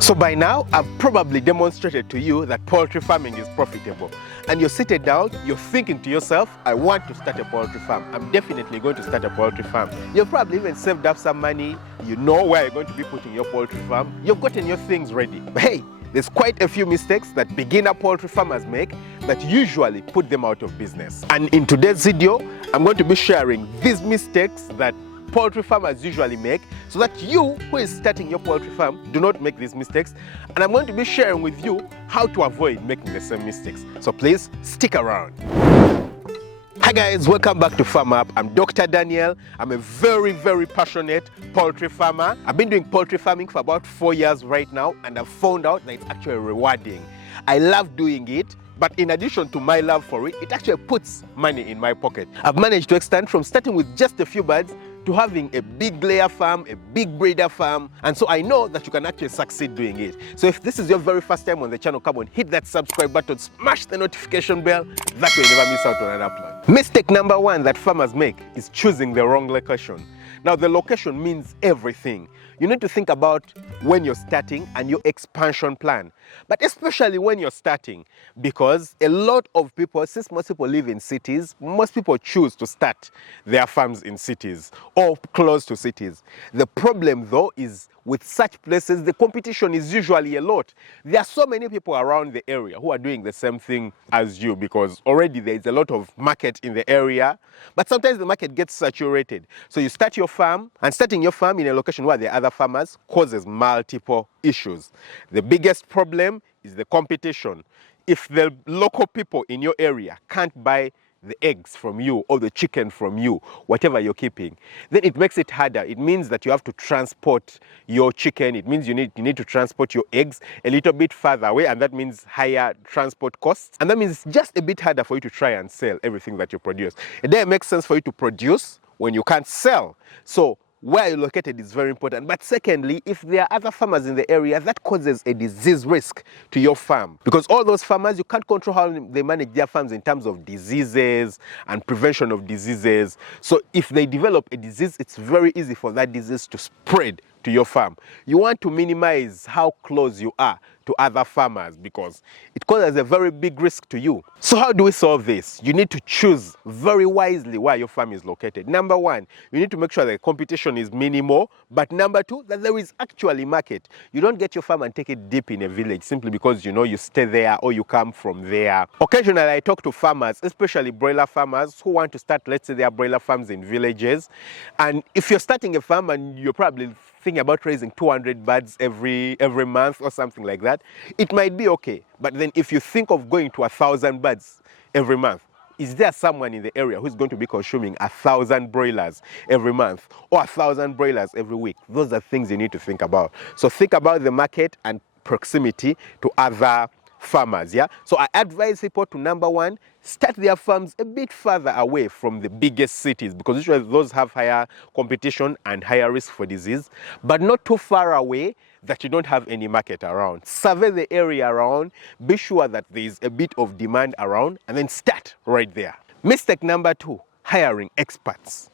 So by now, I've probably demonstrated to you that poultry farming is profitable. And you're seated down, you're thinking to yourself, I want to start a poultry farm. I'm definitely going to start a poultry farm. You've probably even saved up some money. You know where you're going to be putting your poultry farm. You've gotten your things ready. But hey, there's quite a few mistakes that beginner poultry farmers make that usually put them out of business. And in today's video, I'm going to be sharing these mistakes that poultry farmers usually make so that you who is starting your poultry farm do not make these mistakes, and I'm going to be sharing with you how to avoid making the same mistakes. So please stick around. Hi guys, welcome back to Farm Up. I'm Dr. Daniel. I'm a very passionate poultry farmer. I've been doing poultry farming for about 4 years right now, and I've found out that it's actually rewarding. I love doing it, but in addition to my love for it, it actually puts money in my pocket. I've managed to extend from starting with just a few birds to having a big layer farm, a big breeder farm, and so I know that you can actually succeed doing it. So if this is your very first time on the channel, come on, hit that subscribe button, smash the notification bell, that way you never miss out on an upload. Mistake number one that farmers make is choosing the wrong location. Now the location means everything. You need to think about when you're starting and your expansion plan, but especially when you're starting, because a lot of people, since most people live in cities, most people choose to start their farms in cities or close to cities. The problem though is with such places, the competition is usually a lot. There are so many people around the area who are doing the same thing as you because already there is a lot of market in the area, but sometimes the market gets saturated. So you start your farm, and starting your farm in a location where there are other farmers causes multiple issues. The biggest problem is the competition. If the local people in your area can't buy the eggs from you or the chicken from you, whatever you're keeping, then it makes it harder. It means that you have to transport your chicken. It means you need to transport your eggs a little bit further away, and that means higher transport costs. And that means it's just a bit harder for you to try and sell everything that you produce. It then makes sense for you to produce when you can't sell. So where you're located is very important. But secondly, if there are other farmers in the area, that causes a disease risk to your farm. Because all those farmers, you can't control how they manage their farms in terms of diseases and prevention of diseases. So if they develop a disease, it's very easy for that disease to spread to your farm. You want to minimize how close you are to other farmers because it causes a very big risk to you. So how do we solve this? You need to choose very wisely where your farm is located. Number one, you need to make sure that the competition is minimal, but number two, that there is actually market. You don't get your farm and take it deep in a village simply because you know you stay there or you come from there. Occasionally I talk to farmers, especially broiler farmers who want to start, let's say, their broiler farms in villages. And if you're starting a farm and you're probably thinking about raising 200 birds every month or something like that, it might be okay. But then if you think of going to 1,000 birds every month, is there someone in the area who's going to be consuming 1,000 broilers every month or 1,000 broilers every week? Those are things you need to think about. So think about the market and proximity to other farmers. So I advise people to, number one, start their farms a bit further away from the biggest cities because usually those have higher competition and higher risk for disease, but not too far away that you don't have any market around. Survey the area around, be sure that there is a bit of demand around, and then start right there. Mistake number two, hiring experts.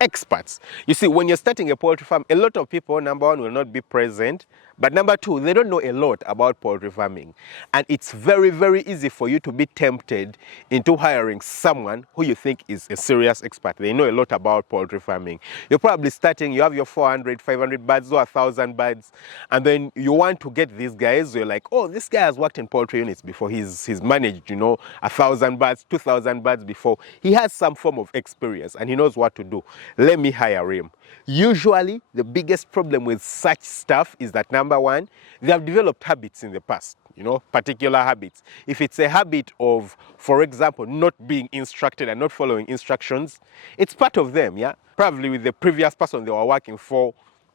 Experts. You see, when you're starting a poultry farm, a lot of people, number one, will not be present, but number two, they don't know a lot about poultry farming. And it's very easy for you to be tempted into hiring someone who you think is a serious expert. They know a lot about poultry farming. You're probably starting, you have your 400, 500 birds or 1,000 birds, and then you want to get these guys. You're like, oh, this guy has worked in poultry units before. He's managed, 1,000 birds, 2,000 birds before. He has some form of experience and he knows what to do. Let me hire him. Usually, the biggest problem with such stuff is that, number one, they have developed habits in the past, particular habits. If it's a habit of, for example, not being instructed and not following instructions, it's part of them, Probably with the previous person they were working for,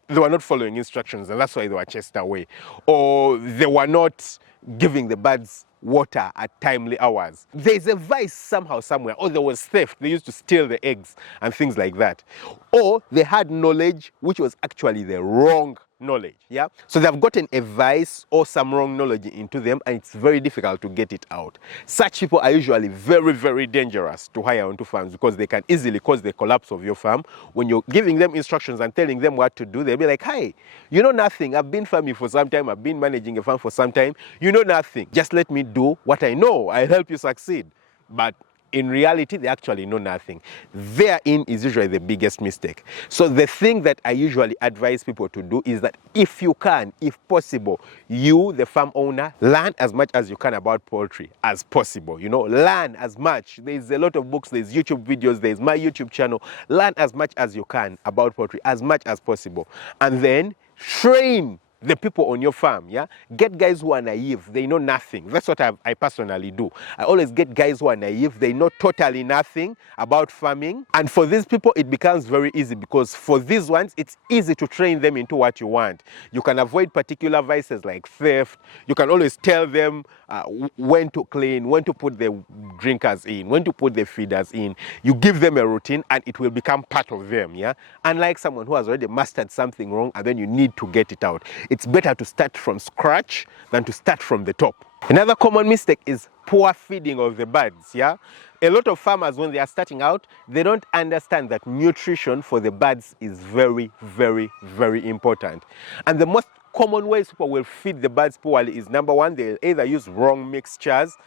they were not following instructions and that's why they were chased away. Or they were not giving the birds water at timely hours. There's a vice somehow, somewhere. Or there was theft. They used to steal the eggs and things like that. Or they had knowledge which was actually the wrong knowledge, yeah? So they've gotten a vice or some wrong knowledge into them, and it's very difficult to get it out. Such people are usually very, very dangerous to hire onto farms because they can easily cause the collapse of your farm. When you're giving them instructions and telling them what to do, they'll be like, hey, you know nothing. I've been farming for some time. I've been managing a farm for some time. You know nothing. Just let me do what I know. I'll help you succeed. But in reality, they actually know nothing. Therein is usually the biggest mistake. So the thing that I usually advise people to do is that if you can, if possible, you, the farm owner, learn as much as you can about poultry as possible. You know, learn as much. There's a lot of books, there's YouTube videos, there's my YouTube channel. Learn as much as you can about poultry, as much as possible. And then train the people on your farm, yeah? Get guys who are naive, they know nothing. That's what I personally do. I always get guys who are naive, they know totally nothing about farming. And for these people, it becomes very easy because for these ones, it's easy to train them into what you want. You can avoid particular vices like theft. You can always tell them when to clean, when to put the drinkers in, when to put the feeders in. You give them a routine and it will become part of them, yeah? Unlike someone who has already mastered something wrong and then you need to get it out. It's better to start from scratch than to start from the top. Another common mistake is poor feeding of the birds, yeah? A lot of farmers, when they are starting out, they don't understand that nutrition for the birds is very, very, very important. And the most common ways people will feed the birds poorly is, number one, they'll either use wrong mixtures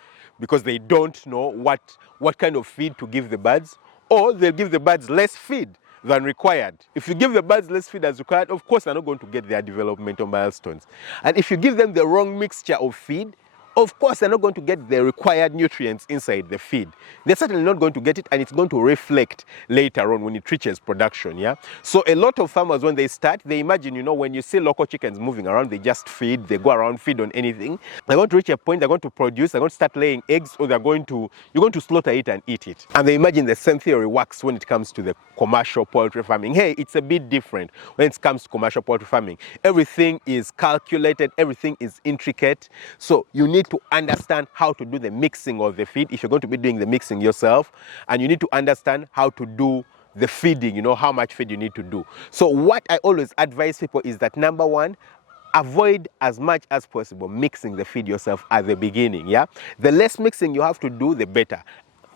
because they don't know what kind of feed to give the birds, or they'll give the birds less feed than required. If you give the birds less feed as required, of course they're not going to get their developmental milestones. And if you give them the wrong mixture of feed, of course they're not going to get the required nutrients inside the feed. They're certainly not going to get it, and it's going to reflect later on when it reaches production, yeah? So a lot of farmers, when they start, they imagine, you know, when you see local chickens moving around, they just feed, they go around, feed on anything. They're going to reach a point, they're going to produce, they're going to start laying eggs, or you're going to slaughter it and eat it. And they imagine the same theory works when it comes to the commercial poultry farming. Hey, it's a bit different when it comes to commercial poultry farming. Everything is calculated, everything is intricate. So you need to understand how to do the mixing of the feed if you're going to be doing the mixing yourself, and you need to understand how to do the feeding, you know, how much feed you need to do. So what I always advise people is that, number one, avoid as much as possible mixing the feed yourself at the beginning, yeah? The less mixing you have to do, the better.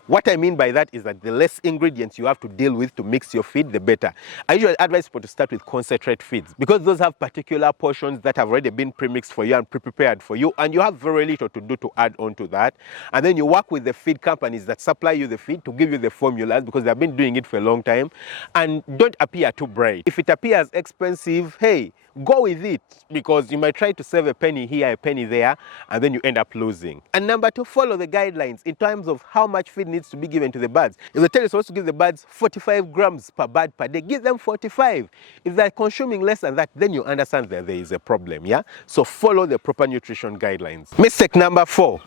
What I mean by that is that the less ingredients you have to deal with to mix your feed, the better. I usually advise people to start with concentrate feeds because those have particular portions that have already been pre-mixed for you and pre-prepared for you, and you have very little to do to add on to that. And then you work with the feed companies that supply you the feed to give you the formulas because they've been doing it for a long time. And don't appear too bright. If it appears expensive, hey, go with it, because you might try to save a penny here, a penny there, and then you end up losing. And number two, follow the guidelines in terms of how much feed needs to be given to the birds. If they tell you supposed to give the birds 45 grams per bird per day, give them 45. If they're consuming less than that, then you understand that there is a problem, yeah? So follow the proper nutrition guidelines. Mistake number four,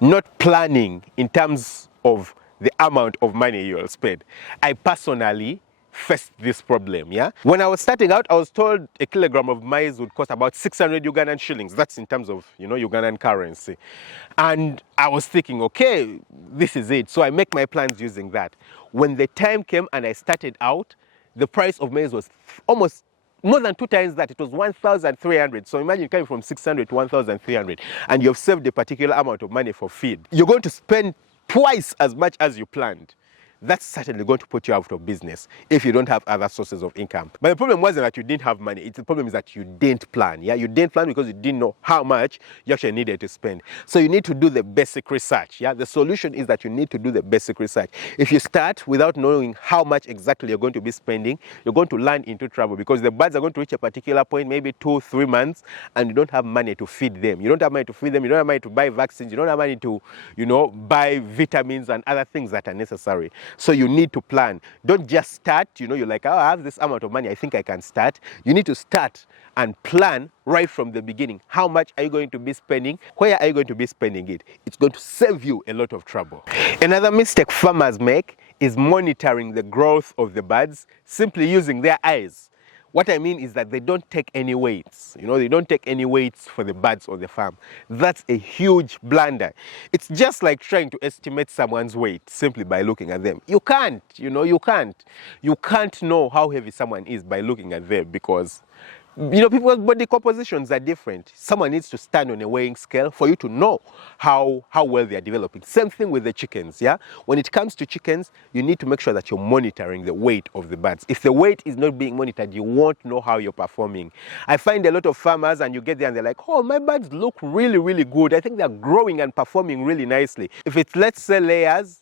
not planning in terms of the amount of money you'll spend. I personally faced this problem, yeah? When I was starting out, I was told a kilogram of maize would cost about 600 Ugandan shillings. That's in terms of, you know, Ugandan currency. And I was thinking, okay, this is it. So I make my plans using that. When the time came and I started out, the price of maize was almost more than 2 times that. It was 1,300. So imagine coming from 600 to 1,300, and you've saved a particular amount of money for feed. You're going to spend twice as much as you planned. That's certainly going to put you out of business if you don't have other sources of income. But the problem wasn't that you didn't have money. The problem is that you didn't plan. Yeah, you didn't plan because you didn't know how much you actually needed to spend. So you need to do the basic research. Yeah, the solution is that you need to do the basic research. If you start without knowing how much exactly you're going to be spending, you're going to land into trouble because the birds are going to reach a particular point, maybe 2-3 months, and you don't have money to feed them. You don't have money to feed them. You don't have money to buy vaccines. You don't have money to, you know, buy vitamins and other things that are necessary. So you need to plan. Don't just start, you know, you're like, oh, I have this amount of money, I think I can start. You need to start and plan right from the beginning. How much are you going to be spending? Where are you going to be spending it? It's going to save you a lot of trouble. Another mistake farmers make is monitoring the growth of the birds simply using their eyes. What I mean is that they don't take any weights. You know, they don't take any weights for the birds on the farm. That's a huge blunder. It's just like trying to estimate someone's weight simply by looking at them. You can't, you know, you can't. You can't know how heavy someone is by looking at them because People's body compositions are different. Someone needs to stand on a weighing scale for you to know how well they are developing. Same thing with the chickens, yeah? When it comes to chickens, you need to make sure that you're monitoring the weight of the birds. If the weight is not being monitored, you won't know how you're performing. I find a lot of farmers, and you get there and they're like, oh, my birds look really, really good. I think they're growing and performing really nicely. If it's, let's say, layers,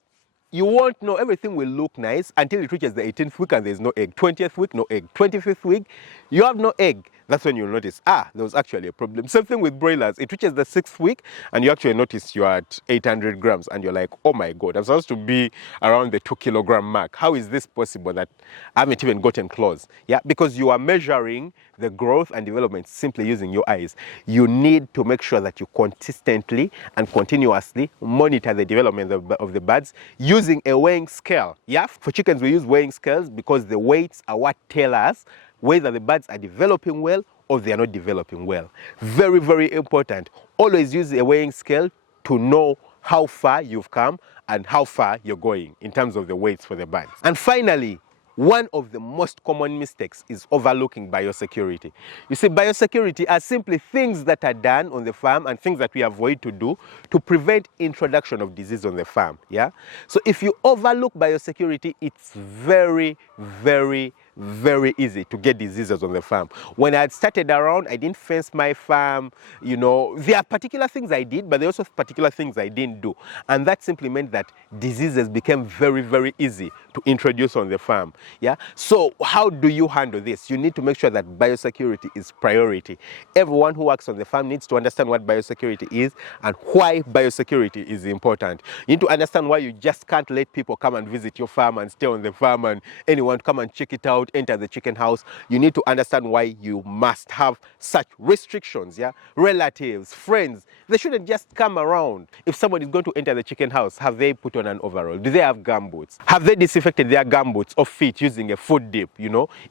you won't know. Everything will look nice until it reaches the 18th week and there's no egg. 20th week, no egg. 25th week, you have no egg. That's when you'll notice, there was actually a problem. Same thing with broilers. It reaches the 6th week and you actually notice you're at 800 grams and you're like, oh my God, I'm supposed to be around the 2 kilogram mark. How is this possible that I haven't even gotten close? Yeah, because you are measuring the growth and development simply using your eyes. You need to make sure that you consistently and continuously monitor the development of the birds using a weighing scale. Yeah, for chickens we use weighing scales because the weights are what tell us whether the birds are developing well or they are not developing well. Very, very important. Always use a weighing scale to know how far you've come and how far you're going in terms of the weights for the birds. And finally, one of the most common mistakes is overlooking biosecurity. You see, biosecurity are simply things that are done on the farm and things that we avoid to do to prevent introduction of disease on the farm. Yeah. So if you overlook biosecurity, it's very, very, very easy to get diseases on the farm. When I had started around, I didn't fence my farm. There are particular things I did, but there are also particular things I didn't do. And that simply meant that diseases became very, very easy to introduce on the farm. Yeah. So how do you handle this? You need to make sure that biosecurity is priority. Everyone who works on the farm needs to understand what biosecurity is and why biosecurity is important. You need to understand why you just can't let people come and visit your farm and stay on the farm and anyone come and check it out, enter the chicken house. You need to understand why you must have such restrictions. Yeah, relatives, friends, they shouldn't just come around. If somebody is going to enter the chicken house, have they put on an overall? Do they have gumboots? Have they disinfected their gumboots or feet using a foot dip?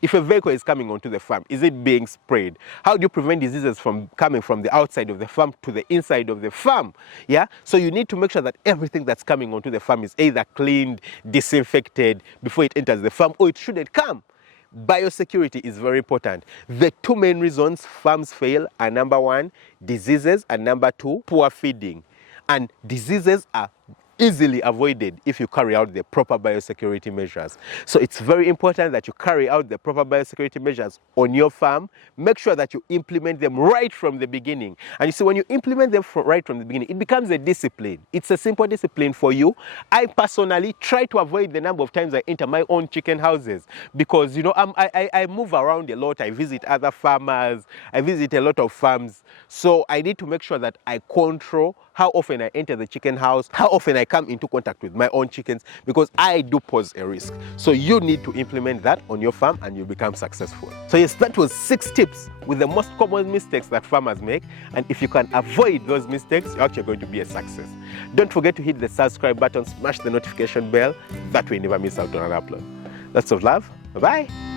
If a vehicle is coming onto the farm, is it being sprayed? How do you prevent diseases from coming from the outside of the farm to the inside of the farm? Yeah, so you need to make sure that everything that's coming onto the farm is either cleaned, disinfected before it enters the farm, or it shouldn't come. Biosecurity is very important. The two main reasons farms fail are number one, diseases, and number two, poor feeding. And diseases are easily avoided if you carry out the proper biosecurity measures. So it's very important that you carry out the proper biosecurity measures on your farm. Make sure that you implement them right from the beginning. And you see, when you implement them right from the beginning, it becomes a discipline. It's a simple discipline for you. I personally try to avoid the number of times I enter my own chicken houses because, I move around a lot. I visit other farmers. I visit a lot of farms. So I need to make sure that I control how often I enter the chicken house, how often I come into contact with my own chickens, because I do pose a risk. So you need to implement that on your farm and you become successful. So yes, that was 6 tips with the most common mistakes that farmers make. And if you can avoid those mistakes, you're actually going to be a success. Don't forget to hit the subscribe button, smash the notification bell. That way you never miss out on an upload. Lots of love. Bye-bye.